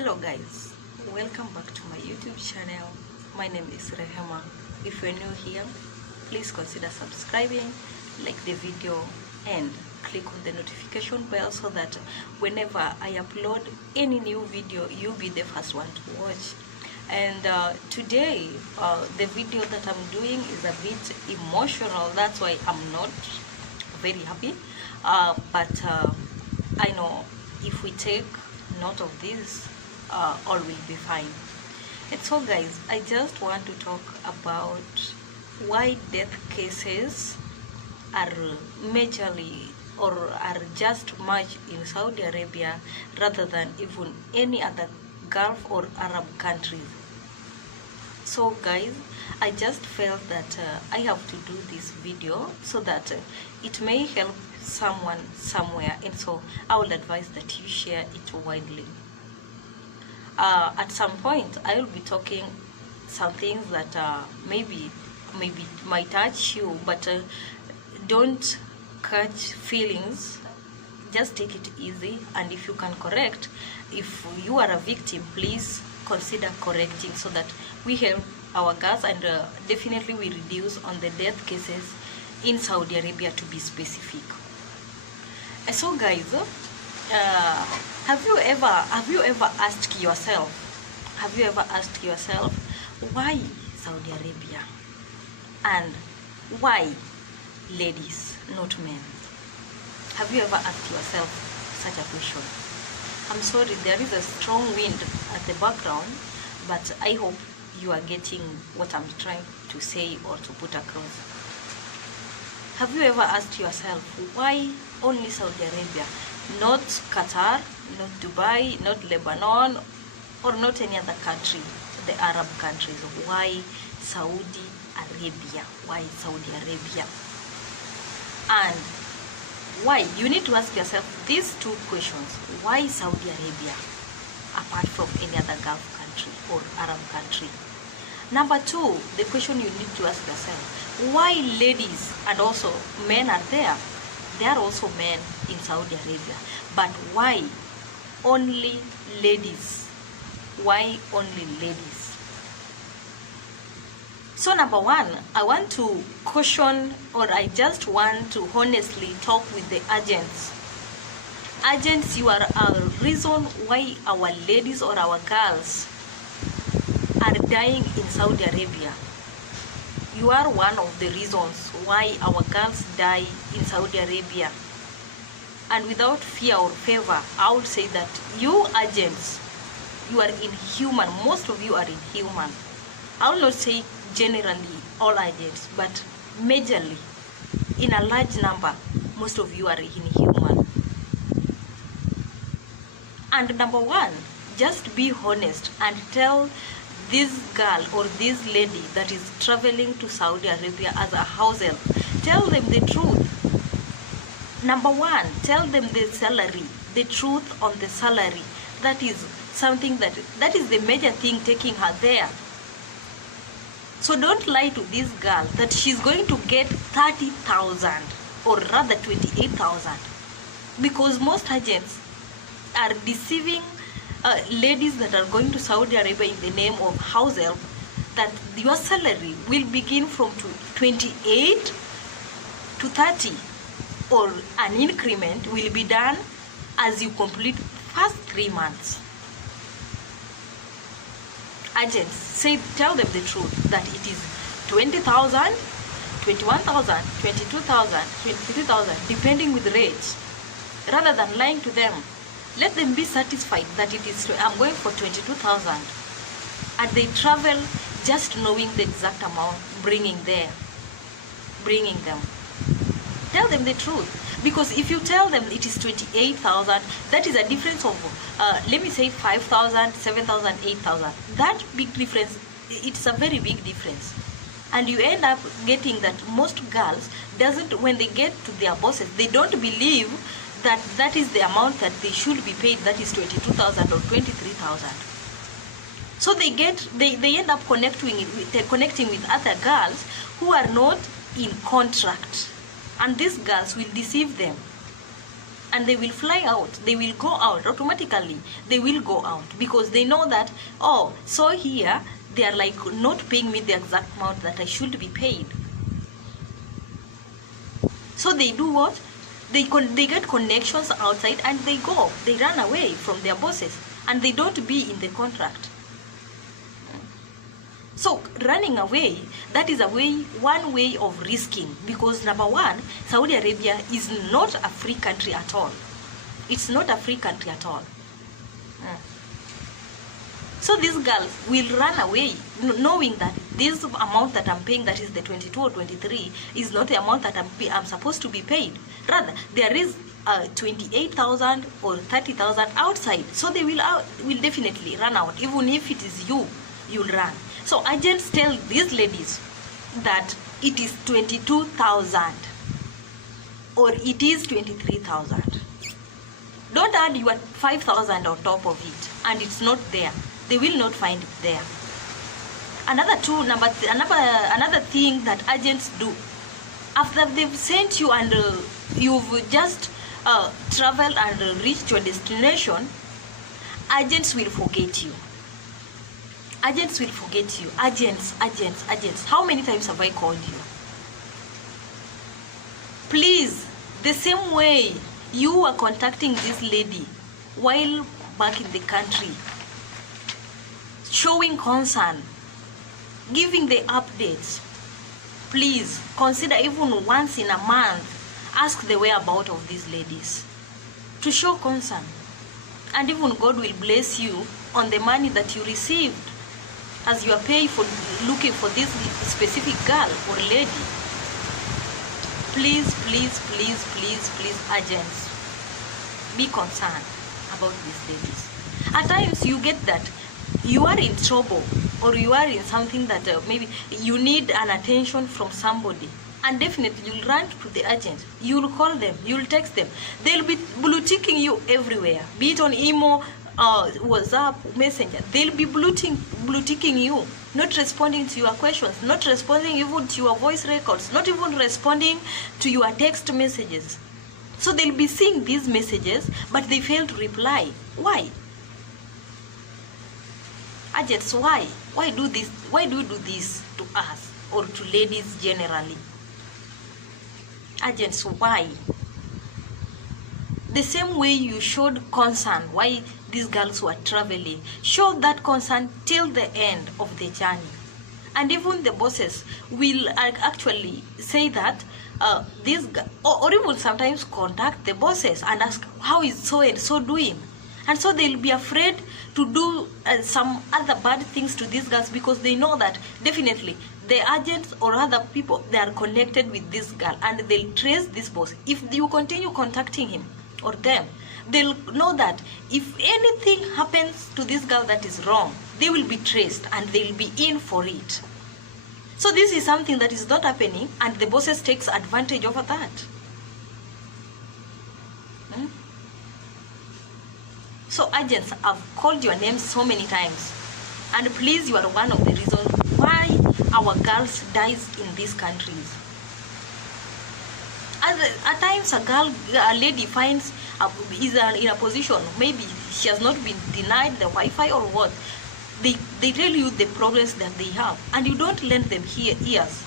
Hello guys, welcome back to my YouTube channel. My name is Rehema. If you're new here, please consider subscribing, like the video and click on the notification bell so that whenever I upload any new video, you'll be the first one to watch. And today the video that I'm doing is a bit emotional. That's why I'm not very happy, but I know if we take note of this, all will be fine. And so guys, I just want to talk about why death cases are majorly or are just much in Saudi Arabia rather than even any other Gulf or Arab countries. So guys, I just felt that I have to do this video so that it may help someone somewhere, and so I would advise that you share it widely. At some point I will be talking some things that maybe might touch you, but don't catch feelings. Just take it easy, and if you can correct, if you are a victim, please consider correcting so that we help our girls, and definitely we reduce on the death cases in Saudi Arabia, to be specific. So guys, have you ever asked yourself why Saudi Arabia, and why ladies, not men? Have you ever asked yourself such a question? I'm sorry, there is a strong wind at the background, but I hope you are getting what I'm trying to say or to put across. Have you ever asked yourself why only Saudi Arabia, not Qatar, not Dubai, not Lebanon, or not any other country, the Arab countries? Why Saudi Arabia? Why Saudi Arabia? And why? You need to ask yourself these two questions. Why Saudi Arabia, apart from any other Gulf country or Arab country? Number two, the question you need to ask yourself, why ladies and also men are there? There are also men in Saudi Arabia, but why only ladies? Why only ladies? So number one, I want to caution, or I just want to honestly talk with the agents. Agents, you are a reason why our ladies or our girls are dying in Saudi Arabia. You are one of the reasons why our girls die in Saudi Arabia. And without fear or favor, I would say that you agents, you are inhuman. Most of you are inhuman. I will not say generally all agents, but majorly, in a large number, most of you are inhuman. And number one, just be honest and tell this girl or this lady that is traveling to Saudi Arabia as a house help, tell them the truth. Number one, tell them the salary, the truth on the salary. That is something that is the major thing taking her there. So don't lie to this girl that she's going to get 30,000 or rather 28,000, because most agents are deceiving ladies that are going to Saudi Arabia in the name of house help, that your salary will begin from 28 to 30, or an increment will be done as you complete first 3 months. Agents, tell them the truth that it is 20,000, 21,000, 22,000, 23,000, depending with rates, rather than lying to them. Let them be satisfied that it is, I'm going for 22,000, and they travel just knowing the exact amount bringing them. Tell them the truth, because if you tell them it is 28,000, that is a difference of let me say 5,000, 7,000, 8,000. That big difference, it's a very big difference, and you end up getting that most girls when they get to their bosses, they don't believe that is the amount that they should be paid, that is 22,000 or 23,000. So they end up connecting with other girls who are not in contract, and these girls will deceive them. and they will fly out. They will go out automatically. They will go out because they know that, oh, so here they are like not paying me the exact amount that I should be paid. So they do what? They get connections outside and they go. They run away from their bosses and they don't be in the contract. So running away, that is one way of risking, because number one, Saudi Arabia is not a free country at all. It's not a free country at all. So these girls will run away knowing that this amount that I'm paying, that is the 22 or 23, is not the amount that I'm supposed to be paid. Rather, there is 28,000 or 30,000 outside. So they will definitely run out. Even if it is you'll run. So agents tell these ladies that it is 22,000 or it is 23,000. Don't add your 5,000 on top of it, and it's not there. They will not find it there. Another thing that agents do, after they've sent you and you've just traveled and reached your destination, agents will forget you. Agents will forget you. Agents. How many times have I called you? Please, the same way you are contacting this lady while back in the country, showing concern, giving the updates, please consider even once in a month, ask the whereabouts of these ladies to show concern. And even God will bless you on the money that you received as you are paying for looking for this specific girl or lady. Please, agents, be concerned about these ladies. At times you get that you are in trouble or you are in something that maybe you need an attention from somebody, and definitely you'll run to the agent. You'll call them, you'll text them. They'll be blue ticking you everywhere, be it on email, WhatsApp, Messenger. They'll be blue ticking you, not responding to your questions, not responding even to your voice records, not even responding to your text messages. So they'll be seeing these messages, but they fail to reply. Why? Agents, why? Why do this? Why do you do this to us or to ladies generally? Agents, why? The same way you showed concern why these girls were traveling, show that concern till the end of the journey. And even the bosses will actually say that this, or even sometimes contact the bosses and ask, how is so and so doing? And so they'll be afraid to do some other bad things to these girls, because they know that definitely the agents or other people, they are connected with this girl and they'll trace this boss. If you continue contacting him or them, they'll know that if anything happens to this girl that is wrong, they will be traced and they'll be in for it. So this is something that is not happening, and the bosses takes advantage over that. So agents, I've called your names so many times, and please, you are one of the reasons why our girls dies in these countries. At times a lady finds is in a position, maybe she has not been denied the Wi-Fi or what. They tell you the problems that they have, and you don't lend them ears.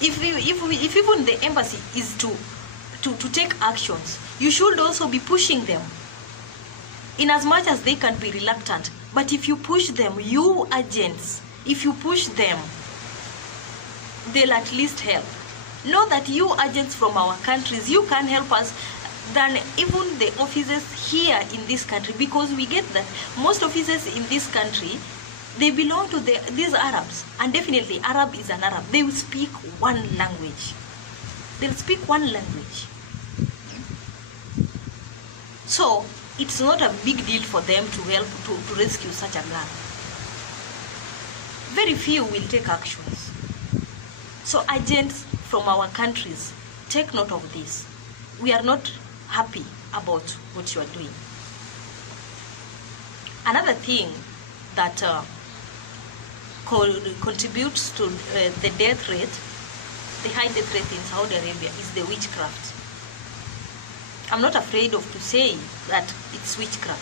If even the embassy is to take actions, you should also be pushing them, in as much as they can be reluctant. But if you push them, you agents, if you push them, they'll at least help. Know that you agents from our countries, you can help us than even the officers here in this country, because we get that most officers in this country, they belong to these Arabs, and definitely Arab is an Arab. They will speak one language. They'll speak one language. So it's not a big deal for them to help to rescue such a girl. Very few will take actions. So agents from our countries, take note of this. We are not happy about what you are doing. Another thing that contributes to the death rate, the high death rate in Saudi Arabia, is the witchcraft. I'm not afraid of to say that it's witchcraft.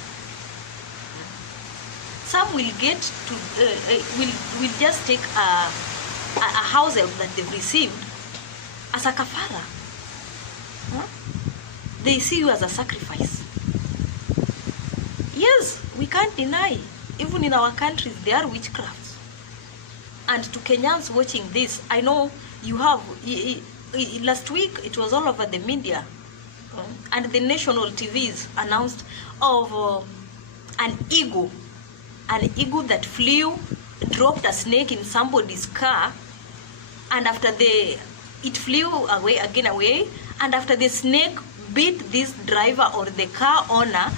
Some will get to will just take a house help that they've received as a kafara. They see you as a sacrifice. Yes, we can't deny, even in our countries there are witchcrafts. And to Kenyans watching this, I know you have, last week it was all over the media, and the national TVs announced of an eagle that flew, dropped a snake in somebody's car, and after it flew away, and after the snake beat this driver or the car owner,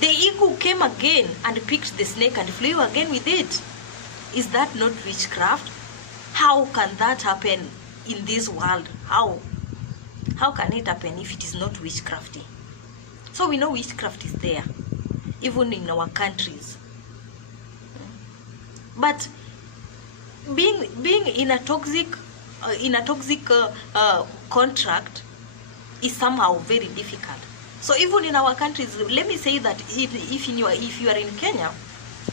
the eagle came again and picked the snake and flew again with it. Is that not witchcraft? How can that happen in this world? How can it happen if it is not witchcrafty? So we know witchcraft is there, even in our countries. But being in a toxic contract is somehow very difficult. So even in our countries, let me say that if you are in Kenya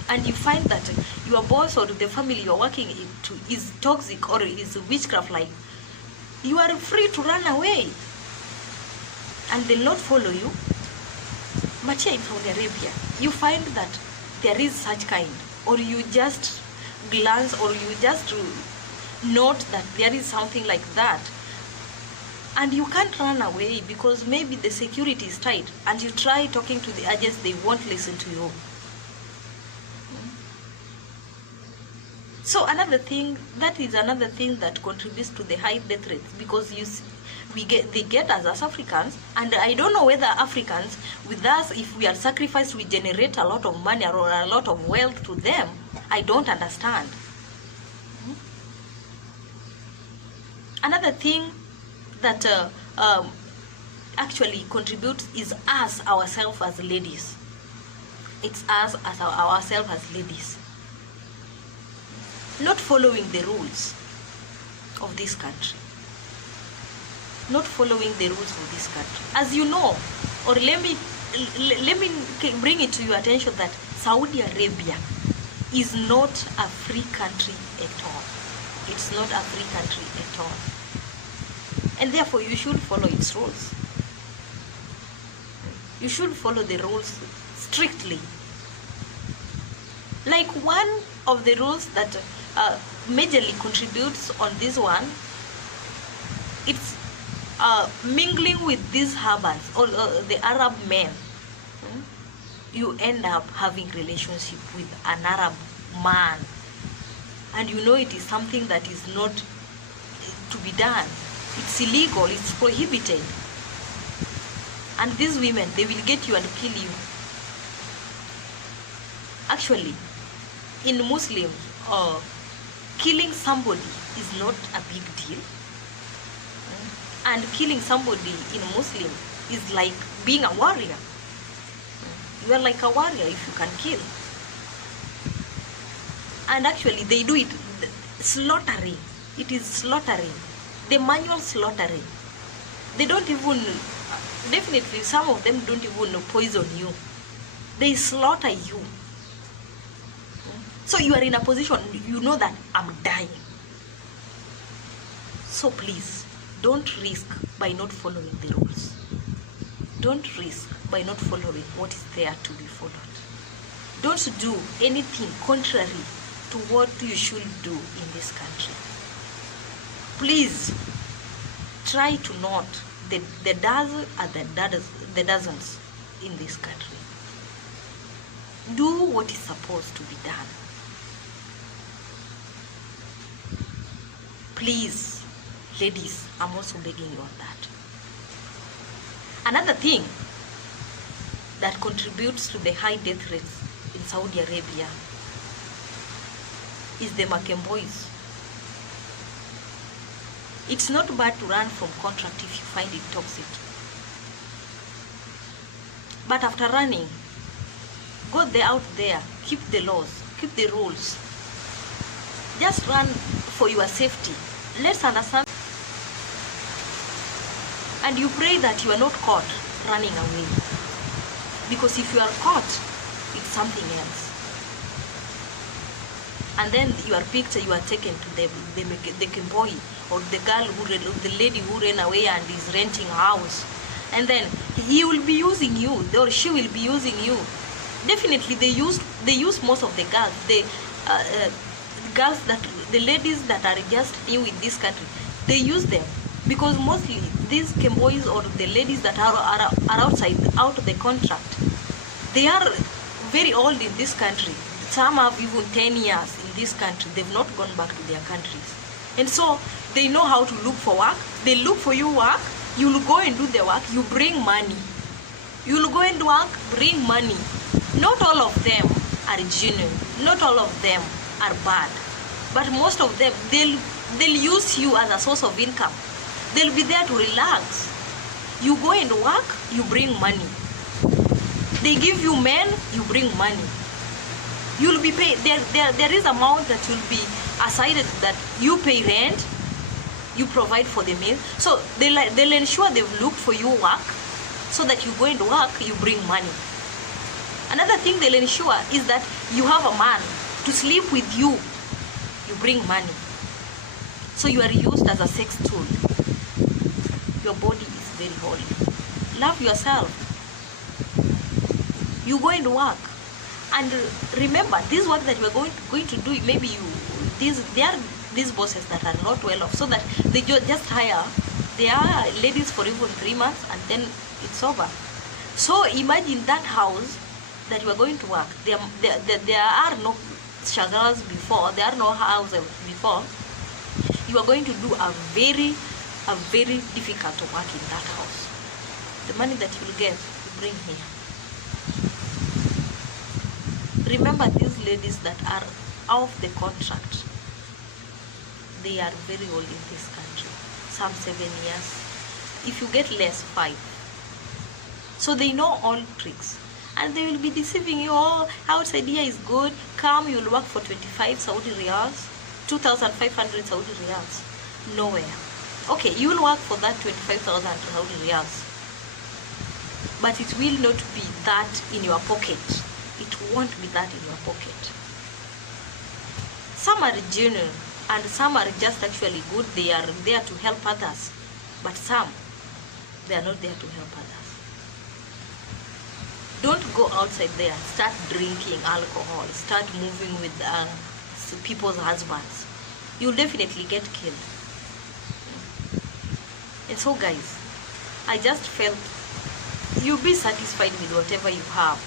and you find that your boss or the family you're working into is toxic or is witchcraft-like, you are free to run away and they'll not follow you. But here in Saudi Arabia, you find that there is such kind, or you just glance or you just note that there is something like that, and you can't run away because maybe the security is tight, and you try talking to the agents, they won't listen to you. So another thing that contributes to the high death rates, because they get us as Africans, and I don't know whether Africans, with us, if we are sacrificed, we generate a lot of money or a lot of wealth to them. I don't understand. Another thing that actually contributes is us ourselves as ladies. It's us as ourselves as ladies not following the rules of this country. Not following the rules of this country. As you know, or let me bring it to your attention that Saudi Arabia is not a free country at all. It's not a free country at all. And therefore you should follow its rules. You should follow the rules strictly. Like one of the rules that majorly contributes on this one, it's mingling with these Arabs or the Arab men. You end up having relationship with an Arab man, and you know it is something that is not to be done. It's illegal, it's prohibited. And these women, they will get you and kill you. Actually, in Muslims, killing somebody is not a big deal. And killing somebody in Muslim is like being a warrior. You are like a warrior if you can kill. And actually they do it, slaughtering. It is slaughtering. The manual slaughtering. They don't even, definitely some of them don't even poison you. They slaughter you. So you are in a position, you know that I'm dying. So please, don't risk by not following the rules. Don't risk by not following what is there to be followed. Don't do anything contrary to what you should do in this country. Please try to note the dozen and the dozens in this country. Do what is supposed to be done. Please, ladies, I'm also begging you on that. Another thing that contributes to the high death rates in Saudi Arabia is the Makemboys. It's not bad to run from contract if you find it toxic. But after running, go out there, keep the laws, keep the rules. Just run for your safety. Let's understand. And you pray that you are not caught. running away. Because if you are caught, it's something else. And then you are picked, you are taken to the boy or the girl the lady who ran away and is renting a house. And then he will be using you, or she will be using you. Definitely they use most of the girls, the ladies that are just new in this country, they use them. Because mostly these boys or the ladies that are out of the contract, they are very old in this country. Some have even 10 years in this country. They've not gone back to their countries. And so they know how to look for work. They look for you work. You'll go and do the work. You bring money. You'll go and work, bring money. Not all of them are genuine. Not all of them are bad. But most of them, they'll use you as a source of income. They'll be there to relax. You go and work, you bring money. They give you men, you bring money. You'll be paid. There is amount that will be aside that you pay rent, you provide for the meal. So they'll ensure they've looked for you work, so that you go and work, you bring money. Another thing they'll ensure is that you have a man to sleep with you, you bring money. So you are used as a sex tool. Your body is very holy. Love yourself. You go and work. And remember, this work that you are going to do, maybe there are these bosses that are not well off, so that they just hire their ladies for even 3 months and then it's over. So imagine that house that you are going to work. There are no shagals before, there are no houses before. You are going to do a very difficult work in that house. The money that you will get, you bring here. Remember, these ladies that are off the contract, they are very old in this country. Some 7 years. If you get less, 5. So they know all tricks. And they will be deceiving you. Oh, outside here is good. Come, you'll work for 25 Saudi riyals, 2,500 Saudi riyals. Nowhere. Okay, you will work for that 25,000 Saudi riyals. But it will not be that in your pocket. It won't be that in your pocket. Some are genuine and some are just actually good. They are there to help others. But some, they are not there to help others. Don't go outside there, start drinking alcohol, start moving with people's husbands. You'll definitely get killed. And so guys, I just felt you be satisfied with whatever you have.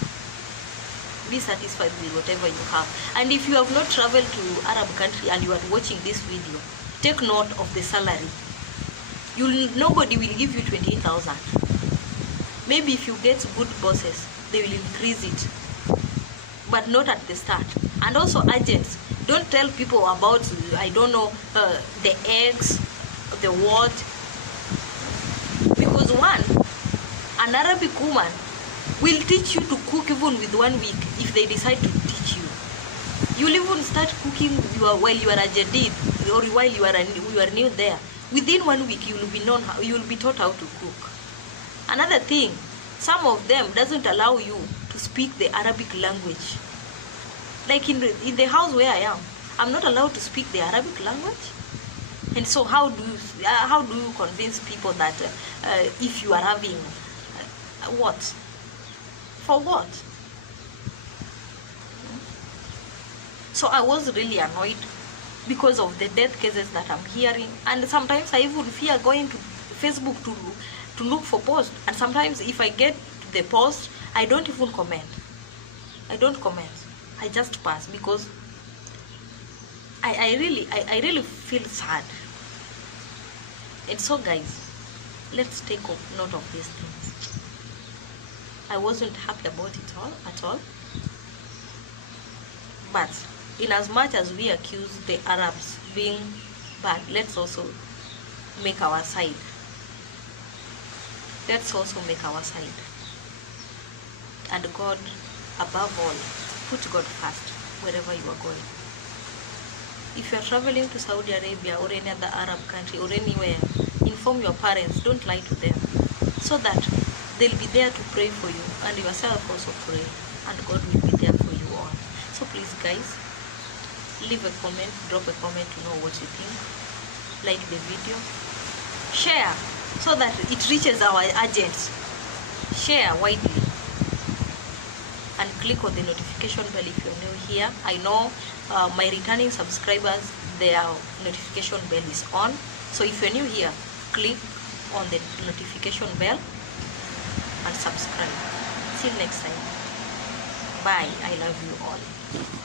Be satisfied with whatever you have. And if you have not traveled to Arab country and you are watching this video, take note of the salary. Nobody will give you 28,000. Maybe if you get good bosses, they will increase it, but not at the start. And also agents, don't tell people about, I don't know, the eggs, the what, because an Arabic woman will teach you to cook even with 1 week if they decide to teach you. You'll even start cooking while you are a jadid, or while you are new there. Within 1 week, you will be taught how to cook. Another thing, some of them doesn't allow you to speak the Arabic language. Like in the house where I am, I'm not allowed to speak the Arabic language. And so how do you convince people that if you are having what? For what? So I was really annoyed because of the death cases that I'm hearing, and sometimes I even fear going to Facebook to look for posts. And sometimes if I get to the post, I don't even comment. I don't comment. I just pass, because I really feel sad. And so guys, let's take note of these things. I wasn't happy about it at all. But in as much as we accuse the Arabs being bad, let's also make our side. Let's also make our side. And God, above all, put God first wherever you are going. If you are traveling to Saudi Arabia or any other Arab country or anywhere, inform your parents, don't lie to them, so that They'll be there to pray for you, and yourself also pray, and God will be there for you all. So please guys, leave a comment, drop a comment to know what you think. Like the video, share so that it reaches our agents. Share widely, and click on the notification bell if you're new here. I know my returning subscribers, their notification bell is on. So if you're new here, click on the notification bell and subscribe. Till next time. Bye. I love you all.